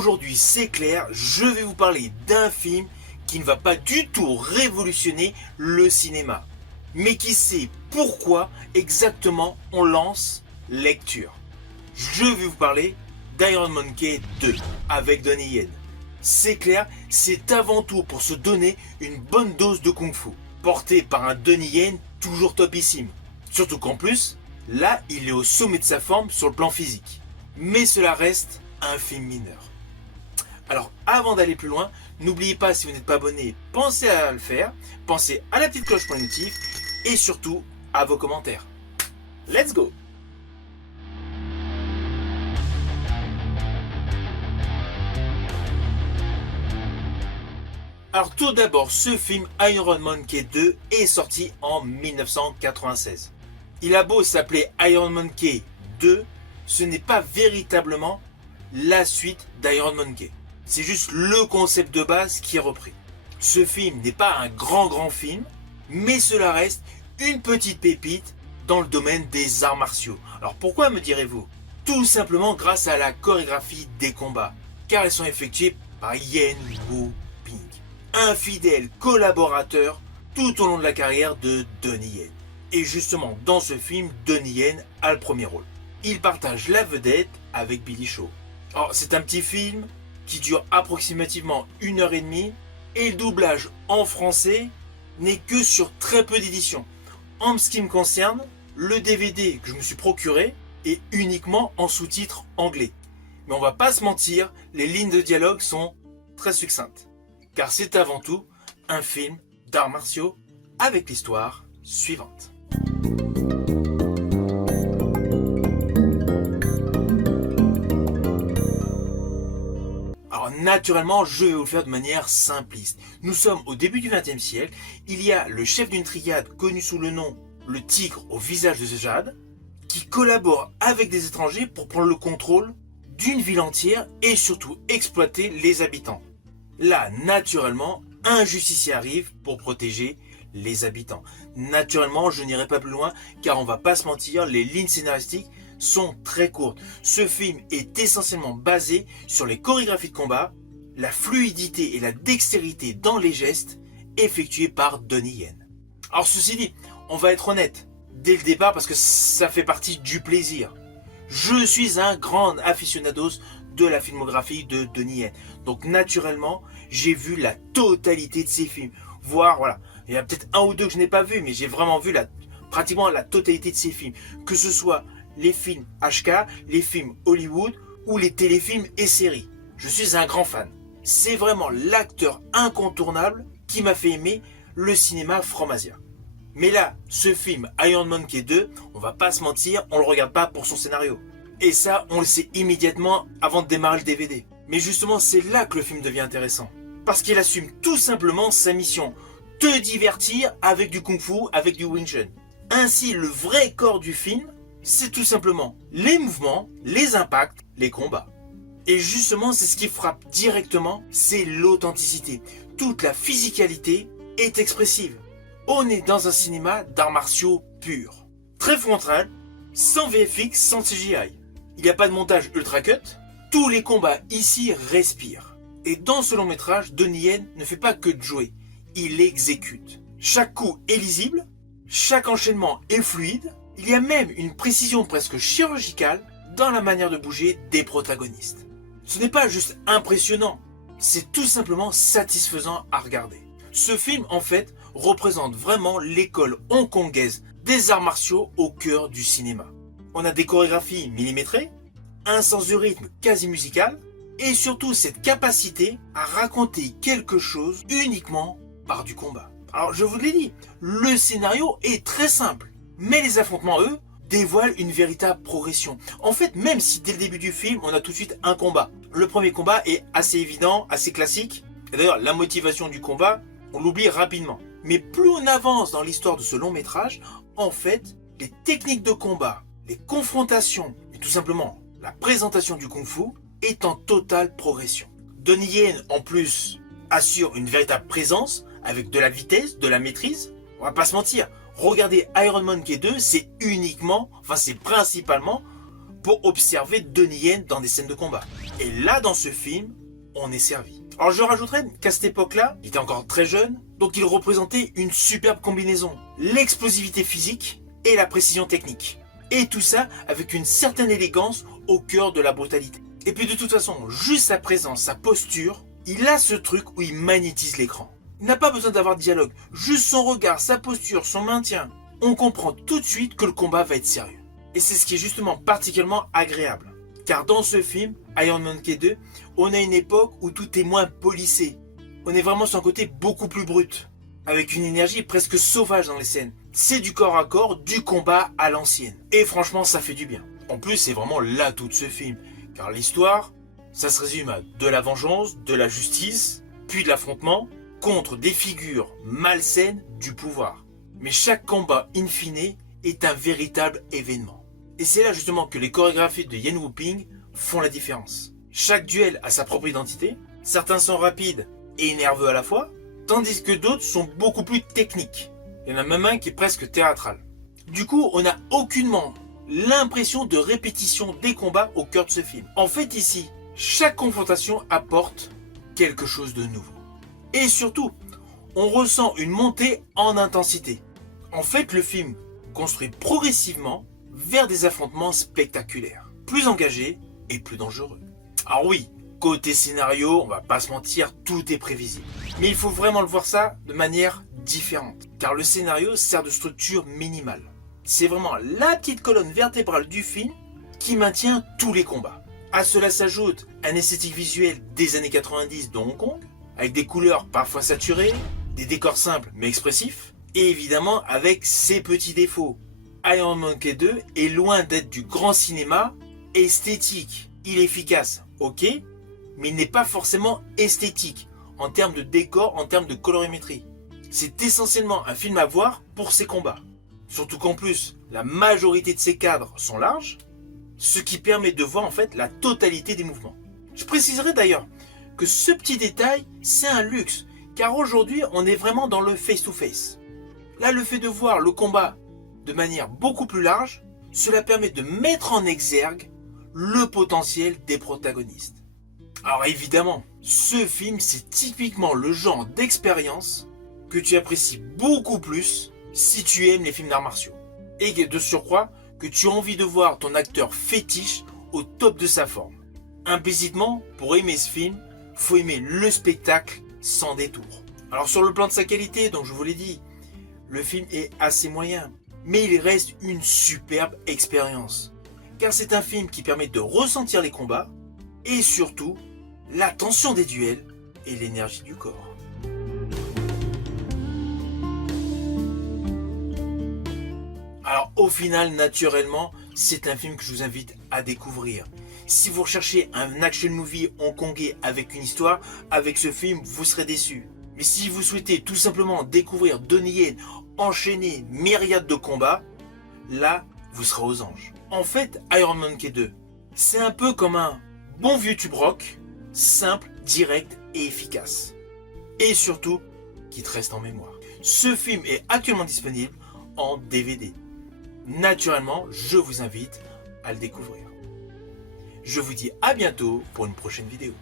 Aujourd'hui, c'est clair, je vais vous parler d'un film qui ne va pas du tout révolutionner le cinéma, mais qui sait pourquoi exactement on lance lecture. Je vais vous parler d'Iron Monkey 2 avec Donnie Yen. C'est clair, c'est avant tout pour se donner une bonne dose de kung-fu, porté par un Donnie Yen toujours topissime. Surtout qu'en plus, là, il est au sommet de sa forme sur le plan physique. Mais cela reste un film mineur. Alors avant d'aller plus loin, n'oubliez pas, si vous n'êtes pas abonné, pensez à le faire, pensez à la petite cloche pour les notifs et surtout à vos commentaires. Let's go! Alors tout d'abord, ce film Iron Monkey 2 est sorti en 1996. Il a beau s'appeler Iron Monkey 2, ce n'est pas véritablement la suite d'Iron Monkey. C'est juste le concept de base qui est repris. Ce film n'est pas un grand film, mais cela reste une petite pépite dans le domaine des arts martiaux. Alors pourquoi, me direz-vous? Tout simplement grâce à la chorégraphie des combats, car elles sont effectuées par Yen Wu Ping, un fidèle collaborateur tout au long de la carrière de Donnie Yen. Et justement, dans ce film, Donnie Yen a le premier rôle. Il partage la vedette avec Billy Shaw. Alors, c'est un petit film qui dure approximativement 1h30 et le doublage en français n'est que sur très peu d'éditions. En ce qui me concerne, le DVD que je me suis procuré est uniquement en sous-titres anglais. Mais on va pas se mentir, les lignes de dialogue sont très succinctes. Car c'est avant tout un film d'arts martiaux avec l'histoire suivante. Alors naturellement, je vais vous le faire de manière simpliste. Nous sommes au début du XXe siècle, il y a le chef d'une triade connu sous le nom le tigre au visage de jade, qui collabore avec des étrangers pour prendre le contrôle d'une ville entière et surtout exploiter les habitants. Là, naturellement, un justicier arrive pour protéger les habitants. Naturellement, je n'irai pas plus loin car on va pas se mentir, les lignes scénaristiques sont très courtes. Ce film est essentiellement basé sur les chorégraphies de combat, la fluidité et la dextérité dans les gestes effectués par Donnie Yen. Alors ceci dit, on va être honnête dès le départ parce que ça fait partie du plaisir. Je suis un grand aficionados de la filmographie de Donnie Yen. Donc naturellement, j'ai vu la totalité de ses films. Voire, voilà, il y a peut-être un ou deux que je n'ai pas vu, mais j'ai vraiment vu pratiquement la totalité de ses films. Que ce soit les films HK, les films Hollywood ou les téléfilms et séries. Je suis un grand fan. C'est vraiment l'acteur incontournable qui m'a fait aimer le cinéma franc-masia. Mais là, ce film Iron Monkey 2, on va pas se mentir, on le regarde pas pour son scénario. Et ça, on le sait immédiatement avant de démarrer le DVD. Mais justement, c'est là que le film devient intéressant. Parce qu'il assume tout simplement sa mission, te divertir avec du kung-fu, avec du Wing Chun. Ainsi, le vrai corps du film, c'est tout simplement les mouvements, les impacts, les combats. Et justement, c'est ce qui frappe directement, c'est l'authenticité. Toute la physicalité est expressive. On est dans un cinéma d'arts martiaux pur. Très frontal, sans VFX, sans CGI. Il n'y a pas de montage ultra cut. Tous les combats ici respirent. Et dans ce long métrage, Donnie Yen ne fait pas que de jouer. Il exécute. Chaque coup est lisible, chaque enchaînement est fluide. Il y a même une précision presque chirurgicale dans la manière de bouger des protagonistes. Ce n'est pas juste impressionnant, c'est tout simplement satisfaisant à regarder. Ce film, en fait, représente vraiment l'école hongkongaise des arts martiaux au cœur du cinéma. On a des chorégraphies millimétrées, un sens du rythme quasi musical, et surtout cette capacité à raconter quelque chose uniquement par du combat. Alors je vous l'ai dit, le scénario est très simple, mais les affrontements, eux, dévoilent une véritable progression. En fait, même si dès le début du film, on a tout de suite un combat. Le premier combat est assez évident, assez classique, et d'ailleurs la motivation du combat, on l'oublie rapidement. Mais plus on avance dans l'histoire de ce long métrage, en fait, les techniques de combat, les confrontations, et tout simplement la présentation du kung-fu est en totale progression. Donnie Yen, en plus, assure une véritable présence avec de la vitesse, de la maîtrise. On va pas se mentir, regardez Iron Monkey 2, c'est principalement pour observer Donnie Yen dans des scènes de combat. Et là, dans ce film, on est servi. Alors je rajouterais qu'à cette époque-là, il était encore très jeune, donc il représentait une superbe combinaison. L'explosivité physique et la précision technique. Et tout ça avec une certaine élégance au cœur de la brutalité. Et puis de toute façon, juste sa présence, sa posture, il a ce truc où il magnétise l'écran. Il n'a pas besoin d'avoir de dialogue, juste son regard, sa posture, son maintien. On comprend tout de suite que le combat va être sérieux. Et c'est ce qui est justement particulièrement agréable. Car dans ce film, Iron Monkey 2, on a une époque où tout est moins policé. On est vraiment sur un côté beaucoup plus brut, avec une énergie presque sauvage dans les scènes. C'est du corps à corps, du combat à l'ancienne. Et franchement, ça fait du bien. En plus, c'est vraiment l'atout de ce film. Car l'histoire, ça se résume à de la vengeance, de la justice, puis de l'affrontement contre des figures malsaines du pouvoir. Mais chaque combat, in fine, est un véritable événement. Et c'est là justement que les chorégraphies de Yen Wu-ping font la différence. Chaque duel a sa propre identité, certains sont rapides et nerveux à la fois, tandis que d'autres sont beaucoup plus techniques. Il y en a même un qui est presque théâtral. Du coup, on n'a aucunement l'impression de répétition des combats au cœur de ce film. En fait ici, chaque confrontation apporte quelque chose de nouveau. Et surtout, on ressent une montée en intensité. En fait, le film construit progressivement vers des affrontements spectaculaires, plus engagés et plus dangereux. Alors oui, côté scénario, on va pas se mentir, tout est prévisible. Mais il faut vraiment le voir ça de manière différente, car le scénario sert de structure minimale. C'est vraiment la petite colonne vertébrale du film qui maintient tous les combats. À cela s'ajoute un esthétique visuel des années 90 de Hong Kong, avec des couleurs parfois saturées, des décors simples mais expressifs, et évidemment avec ses petits défauts. Iron Monkey 2 est loin d'être du grand cinéma esthétique. Il est efficace, ok, mais il n'est pas forcément esthétique en termes de décor, en termes de colorimétrie. C'est essentiellement un film à voir pour ses combats. Surtout qu'en plus, la majorité de ses cadres sont larges, ce qui permet de voir en fait la totalité des mouvements. Je préciserai d'ailleurs que ce petit détail, c'est un luxe, car aujourd'hui, on est vraiment dans le face-to-face. Là, le fait de voir le combat de manière beaucoup plus large, cela permet de mettre en exergue le potentiel des protagonistes. Alors évidemment, ce film, c'est typiquement le genre d'expérience que tu apprécies beaucoup plus si tu aimes les films d'arts martiaux. Et de surcroît, que tu as envie de voir ton acteur fétiche au top de sa forme. Implicitement, pour aimer ce film, faut aimer le spectacle sans détour. Alors sur le plan de sa qualité, donc je vous l'ai dit, le film est assez moyen, mais il reste une superbe expérience. Car c'est un film qui permet de ressentir les combats, et surtout, la tension des duels et l'énergie du corps. Alors au final, naturellement, c'est un film que je vous invite à découvrir. Si vous recherchez un action movie hongkongais avec une histoire, avec ce film, vous serez déçus. Mais si vous souhaitez tout simplement découvrir Donnie Yen enchaîner myriades de combats, là, vous serez aux anges. En fait, Iron Monkey 2, c'est un peu comme un bon vieux tube rock, simple, direct et efficace. Et surtout, qui te reste en mémoire. Ce film est actuellement disponible en DVD. Naturellement, je vous invite à le découvrir. Je vous dis à bientôt pour une prochaine vidéo.